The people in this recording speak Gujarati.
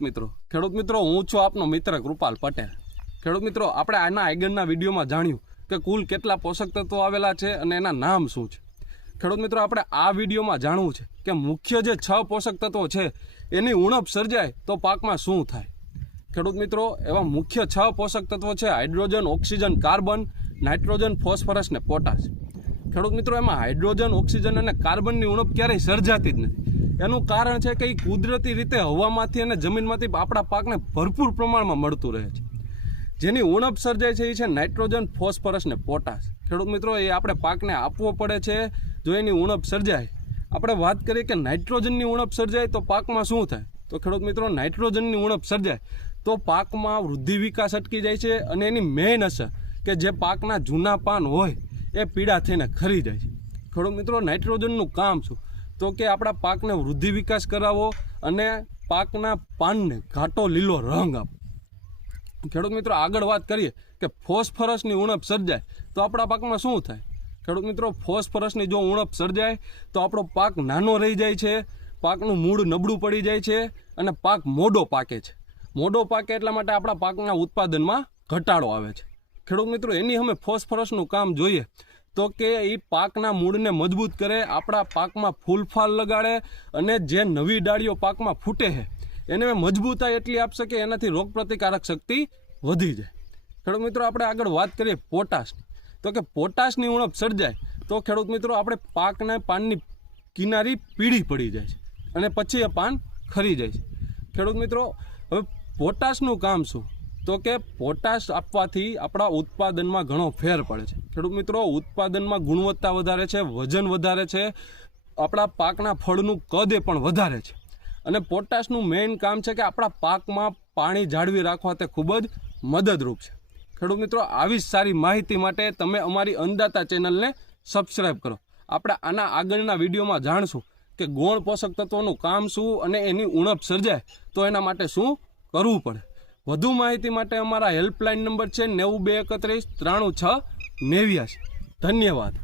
મિત્રો. ખેડૂત મિત્રો, હું છું આપનો મિત્ર કૃપાલ પટેલ. ખેડૂત મિત્રો, આપણે આના આગળના વિડીયોમાં જાણ્યું કે કુલ કેટલા પોષક તત્વો આવેલા છે અને એના નામ શું છે. ખેડૂત મિત્રો, આપણે આ વિડીયોમાં જાણવું છે કે મુખ્ય જે છ પોષક તત્વો છે, એની ઉણપ સર્જાય તો પાકમાં શું થાય? ખેડૂત મિત્રો, એવા મુખ્ય છ પોષક તત્વો છે hydrogen, oxygen, carbon, nitrogen, phosphorus ને પોટાશ. ખેડૂત મિત્રો, એમાં હાઇડ્રોજન, ઓક્સિજન અને કાર્બનની ઉણપ ક્યારેય સર્જાતી જ નથી. એનું કારણ છે કે એ કુદરતી રીતે હવામાંથી અને જમીનમાંથી આપણા પાકને ભરપૂર પ્રમાણમાં મળતું રહે છે. જેની ઉણપ સર્જાય છે એ છે નાઇટ્રોજન, ફોસ્ફરસ ને પોટાશ. ખેડૂત મિત્રો, એ આપણે પાકને આપવો પડે છે. જો એની ઉણપ સર્જાય, આપણે વાત કરીએ કે નાઇટ્રોજનની ઉણપ સર્જાય તો પાકમાં શું થાય? તો ખેડૂત મિત્રો, નાઇટ્રોજનની ઉણપ સર્જાય તો પાકમાં વૃદ્ધિ વિકાસ અટકી જાય છે અને એની મેઇન અસર કે જે પાકના જૂના પાન હોય એ પીડા થઈને ખરી જાય છે. ખેડૂત મિત્રો, નાઇટ્રોજનનું કામ શું? તો કે આપણા પાકને વૃદ્ધિ વિકાસ કરાવો અને પાકના પાનને ઘાટો લીલો રંગ આપો. ખેડૂત મિત્રો, આગળ વાત કરીએ કે ફોસ્ફરસની ઉણપ સર્જાય, તો આપણા પાકમાં શું થાય? ખેડૂત મિત્રો, ફોસ્ફરસની જો ઉણપ સર્જાય, તો આપણો પાક નાનો રહી જાય છે, પાકનું મૂળ નબળું પડી જાય છે અને પાક મોડો પાકે છે. મોડો પાકે એટલા માટે આપણા પાકના ઉત્પાદનમાં ઘટાડો આવે છે. ખેડૂત મિત્રો, એની અમે ફોસ્ફરસનું કામ જોઈએ. તો કે એ પાકના મૂળને મજબૂત કરે, આપણા પાકમાં ફૂલફાલ લગાડે અને જે નવી ડાળીઓ પાકમાં ફૂટે છે, એને મજબૂતાઈ એટલી આપશે કે એનાથી રોગ પ્રતિકારક શક્તિ વધી જાય. ખેડૂત મિત્રો, આપણે આગળ વાત કરીએ પોટાશની. તો કે પોટાશની ઉણપ સર્જાય, તો ખેડૂત મિત્રો, આપણે પાકના પાનની કિનારી પીળી પડી જાય છે અને પછી એ પાન ખરી જાય છે. ખેડૂત મિત્રો, હવે પોટાશનું કામ શું? તો કે પોટાશ આપવાથી આપણા ઉત્પાદનમાં ઘણો ફેર પડે છે. ખેડૂત મિત્રો, ઉત્પાદનમાં ગુણવત્તા વધારે છે, વજન વધારે છે, આપણા પાકના ફળનું કદ એ પણ વધારે છે. અને પોટાશનું મેઇન કામ છે કે આપણા પાકમાં પાણી જાળવી રાખવા તે ખૂબ જ મદદરૂપ છે. ખેડૂત મિત્રો, આવી જ સારી માહિતી માટે તમે અમારી અંદાતા ચેનલને સબસ્ક્રાઈબ કરો. આપણે આના આગળના વિડીયોમાં જાણશું કે ગૌણ પોષક તત્વોનું કામ શું અને એની ઉણપ સર્જાય તો એના માટે શું કરવું પડે. વધુ માહિતી માટે અમારા હેલ્પલાઇન નંબર છે નેવું બે એકત્રીસ ત્રાણું છ નેવ્યાસી. ધન્યવાદ.